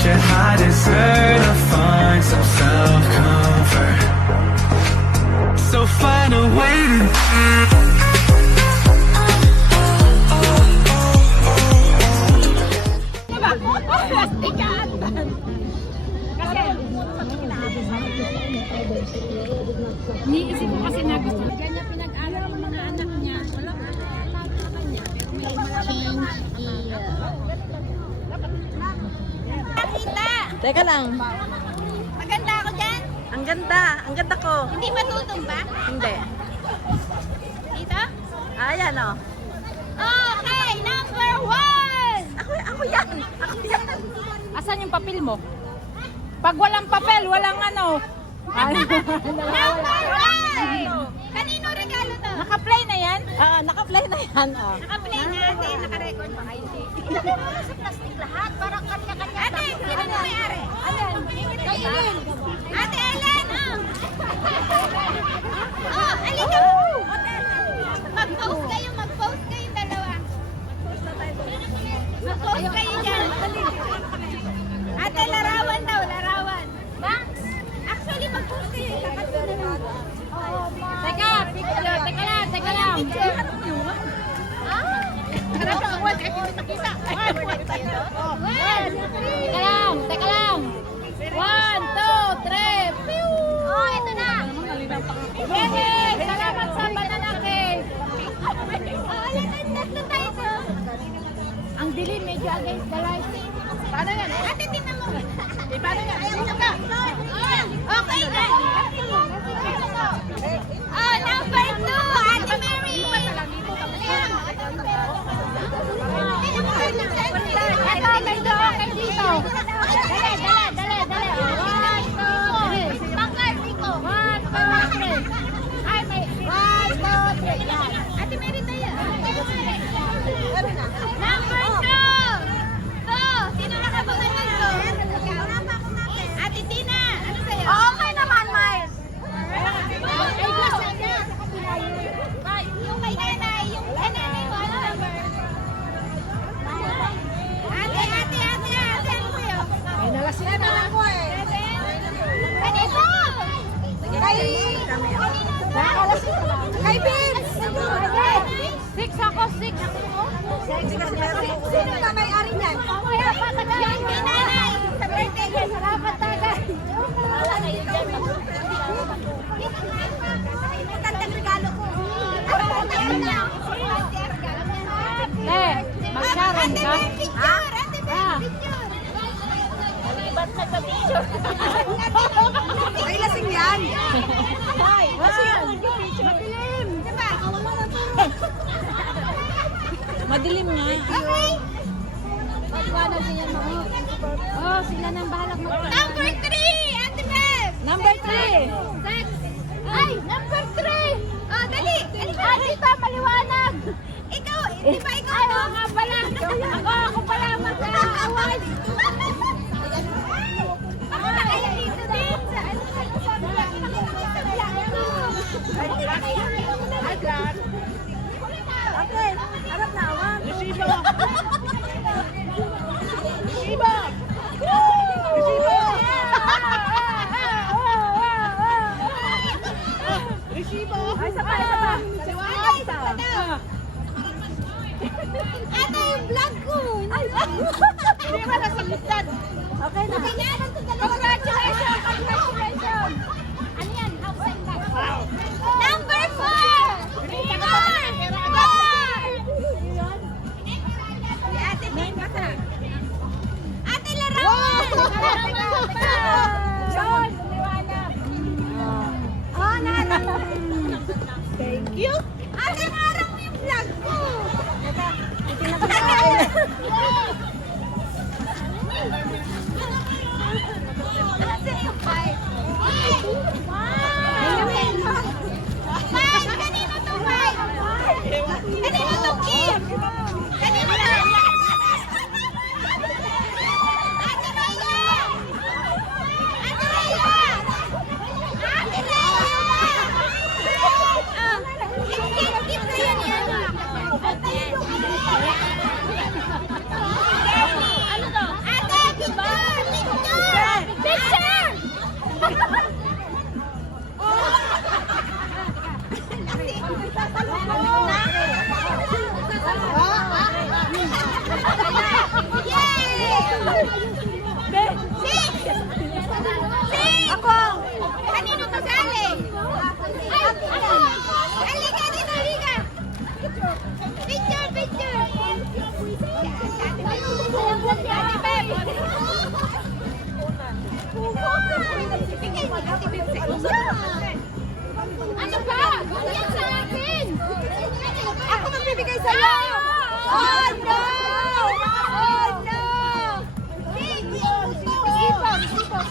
such a high desert to find some self-comfort. So find a way to Iniisip ko kasi na gusto niya pinag-aral yung mga anak niya. Wala pa sa kanya. Pero may Tita, Teka lang. maganda ako dyan? Ang ganda. Ang ganda ko. Hindi matutumba? Hindi. Dito? Ayan o. Okay, number 1! Ako yan. Ako yan. asan yung papel mo? Pag walang papel, walang ano. Number 1! Kanino regalo to? Naka-play na yan? Naka-play na yan. Oh. Naka-play natin, naka-record pa kayo. Ilagay mo na sa plastic lahat, parang kanya-kanya. Ate, sino mo may-ari? Ayan. Kay Ellen. Ate Ellen, oh, alika. Mag-post kayong dalawa. Mag-post kayo dyan. Ate, larawan daw, larawan. Max, actually mag-post kayo. Teka, picture. Teka lang. Harap lang ako, kahit hindi makita. Teka lang. 1, 2, 3. Pew! Oh, ito na. Yay! Salamat sa banana cake. Oh, tatlo tayo to. Ang dilim, medyo against the light. Paano yan? Ate, tingnan mo. Paano yan? Ayun ka. Okay na. Oh, number 2, Ate Mary. Ito, medyo okay dito. Dali. 1, 2, 3. Bangkar, Rico. 1, 2, 3. Ay, may 1, 2, 3. Yan. Ate Mary tayo. Number 2. Sino nakabangan nito? Ate Tina, ano sa'yo? Okay naman, Miles. Yung kay nanay, yung kay nanay mo, ano number? Ate, ano sa'yo? Ay, nalasing na. Kanino? Kay Vince! 6 ako, 6. Sino na may-ari niyan? Yung kay nanay, sa birthday niya. Salamat tagay. Magandang regalo ko. Mag-sharon ka? Ate Mary, picture. Malibat na sa picture. May lasing yan. Diba? Madilim nga. Okay. Oh, sila nang bahalag mag- Number 3, Ate Bev. Number 3. Ay, number 3. Oh, dali. Dito, maliwanag. Ikaw, di ba ikaw? Ay, oo nga pala. Ako pala mag-aaway. Ako na kayo dito din. Sa ano sa Okay. Harap na awan. Ay, isa pa. Ate, yung vlog ko. Hindi ba nasa litan? Okay na. Congratulations! Ano yan? House and lot. Number 4! Ate May basa. Ate Larawan! Yun, liwanag. Oh, nanay. Thank you. Ate, harap mo yung vlog ko. Ate, yung five. Five! Kanino to five? Kanino to Kim? Kanino to? Ate Raya! Ate Raya! Ate Raya! Kim na yan yan. Ako! Kanino to sali? Halika dito, halika! Picture, picture! Ate Beb! Bigay mo, Ate Beb, sa inyo. Ano ba? Yan sa akin! Ako magbibigay sa'yo! Oh no! Oh no!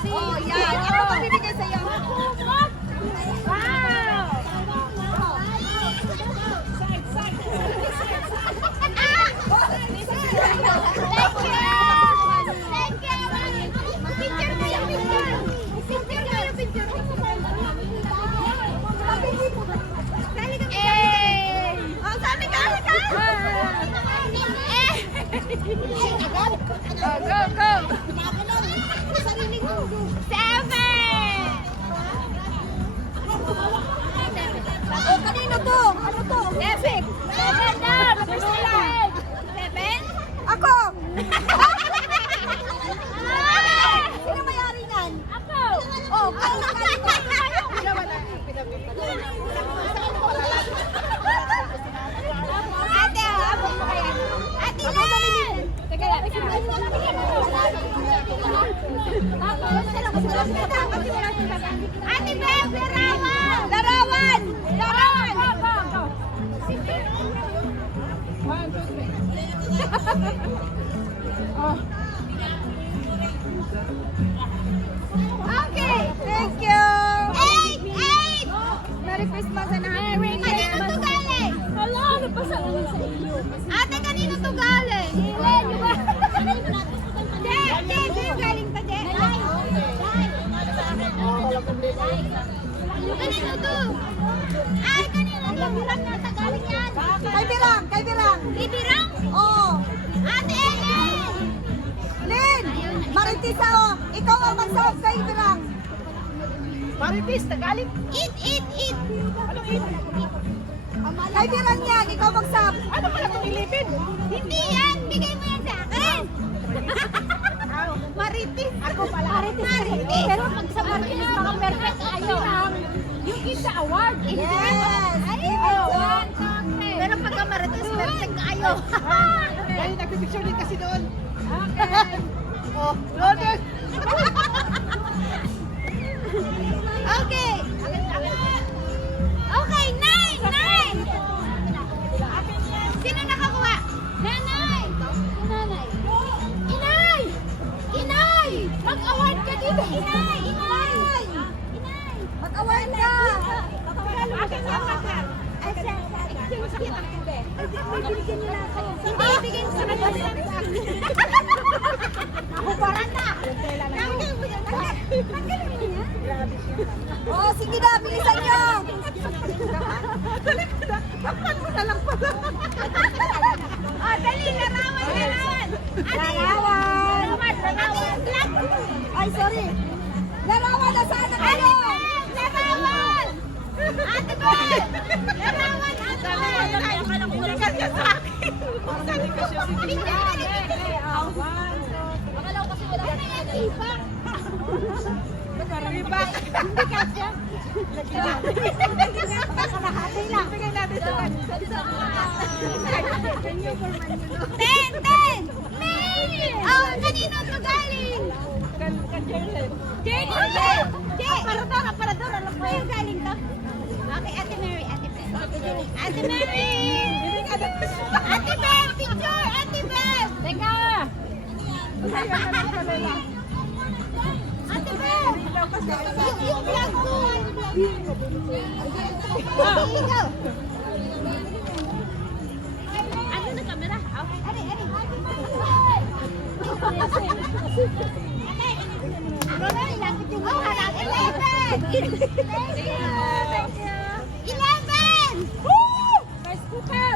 Oh, yan. Ako magbibigay sa'yo. Wow! Thank you! Thank you! Picture mo yung picture! Picture mo yung picture! Eh! Oh, sabi ka! Eh! Go, go, go! 7! Oh, kanino to? Ano to? 7! 7 na! 7? Ako! Sino mayari nan? Ako! Oh, kanino ko? Ate, ako mo kaya? Ate Lan! Teka lang, teka lang. Ate Beb, larawan! Larawan! Larawan! Okay, thank you! 8! Merry Christmas and Happy New Year! Kanino to galing? Hala, ano pa sa iyo? Ate, kanino to galing? Sa'yo galing pa, De? Kanino to? Ay, kanino to? Birang nasa galing yan. Kay Birang, kay Birang. Kay Birang? Oo. Ate Ellen! Len! Maritis ako. Ikaw ang mag-serve kay Birang. Maritis, Tagalog? Eat! Anong eat? Kay Birang yan, ikaw mag-serve. Ano pala itong ilipin? Hindi yan, bigay mo yan sa akin. Maritis. Ako pala. Maritis. Pero pag sa Maritis, mga perfect kayo. Yung isa award. Yes. Ayun. Pero pagka Maritis, perfect kayo. Dahil nagpipicture din kasi doon. Okay. Oh, doon. Okay. Okay, 9. Sino nakakuha? Nanay. Inay! Mag-award ka dito! Inay! Mag-award ka! Akin yung makar. Ay, siya. Excuse me. May binigyan niyo na ako. Hindi, ibigay mo sa kanya. Ako para na. Tanggalin mo yan. Tanggalin mo yan. Oh, sige na. Bilisan niyo. Dali ko na. Takpan mo na lang pala. Oh, dali. Larawan. Larawan. Ay, sorry. Larawan, nasaan na kayo? Larawan! Ate Bel! Larawan, Ate Bel! Hindi ka siya sa akin. Hindi ka siya sa akin. Akala ko kasi wala ka na yan. Ibak! Ibak! Hindi ka siya. Kalahati lang. Bigay natin sa kanya. 10! Oh, kanino ito galing? Aparador. Alam mo yung galing to? Okay, Ate Mary. Ate Mary! Ate Beb, picture! Ate Beb! Teka! Ate Beb! Yung vlog ko! Ikaw! Ano na camera? Ari! Oh, hanapin 11! 11! Rice cooker!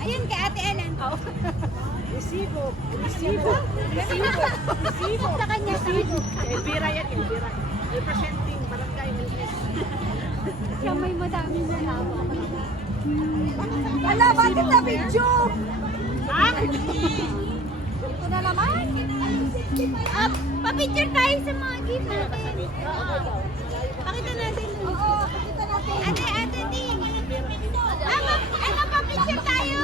Ayun kay Ate Ellen. Resibo. Sa kanya. Elvira yan, Elvira. Representing Barangay Milnes. Siya may madami na lawa. Wala, bakit na video? Ito na naman. Pa-picture tayo sa mga gift natin. Pakita natin. Oo, pakita natin. Ate, di. Pa-picture tayo.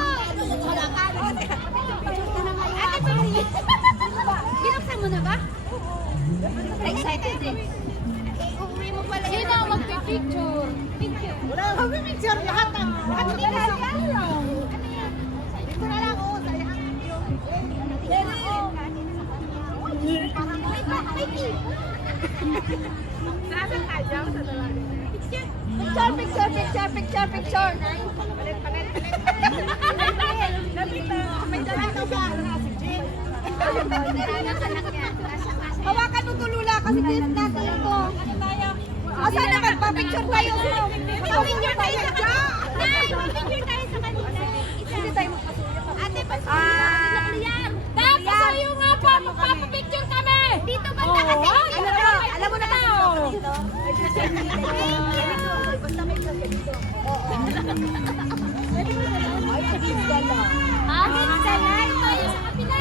Ate, binuksan mo na ba? Excited eh. Uuwi mo pala yun. Sino ang magpipicture? Picture. Wala kami picture lahat. Lahat Hindi na na sa yan. Dito na lang, oh. Saya. Yan ako. May tip. Saan tayo? Sa dalawa. Picture. Palit. Lapit na. May dala ka ba? Si Jane. Hawakan mo tulula kasi clip natin ito. Asa naman? Pa-picture tayo. Pa-picture tayo sa kanila. Pa-picture tayo sa kanila. Hindi tayo makasulat. Ate, Tapos yung nga pa, magpapapicture kami! dito banda kasi. Alam mo na kasi dito. Basta may kasi dito. Ay, pagkita lang. Ha? Salay! Tayo sa kapila!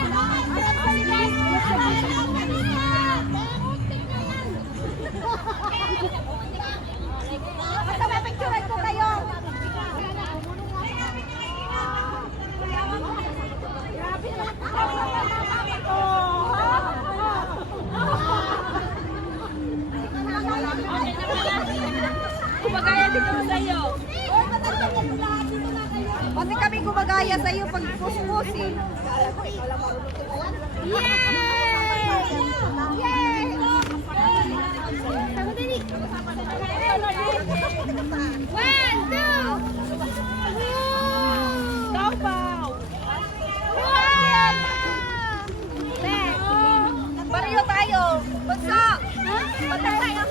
Basta may picture ko kayo. Kumagaya din kami sa'yo. Pati kami gumagaya sa iyo pag puspusin. Yay! One, two! Tapaw. Wow! Bariyo tayo! Bagsak! Bagsak tayo!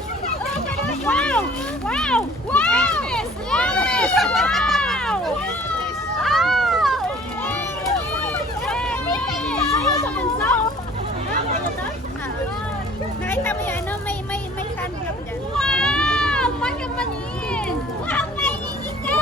Wow! Wow! Wow! Yes! Yes! Wow! Nakita mo yan, no? May sunblock dyan. Wow! Pagkamanin! Wow! Kainin kita!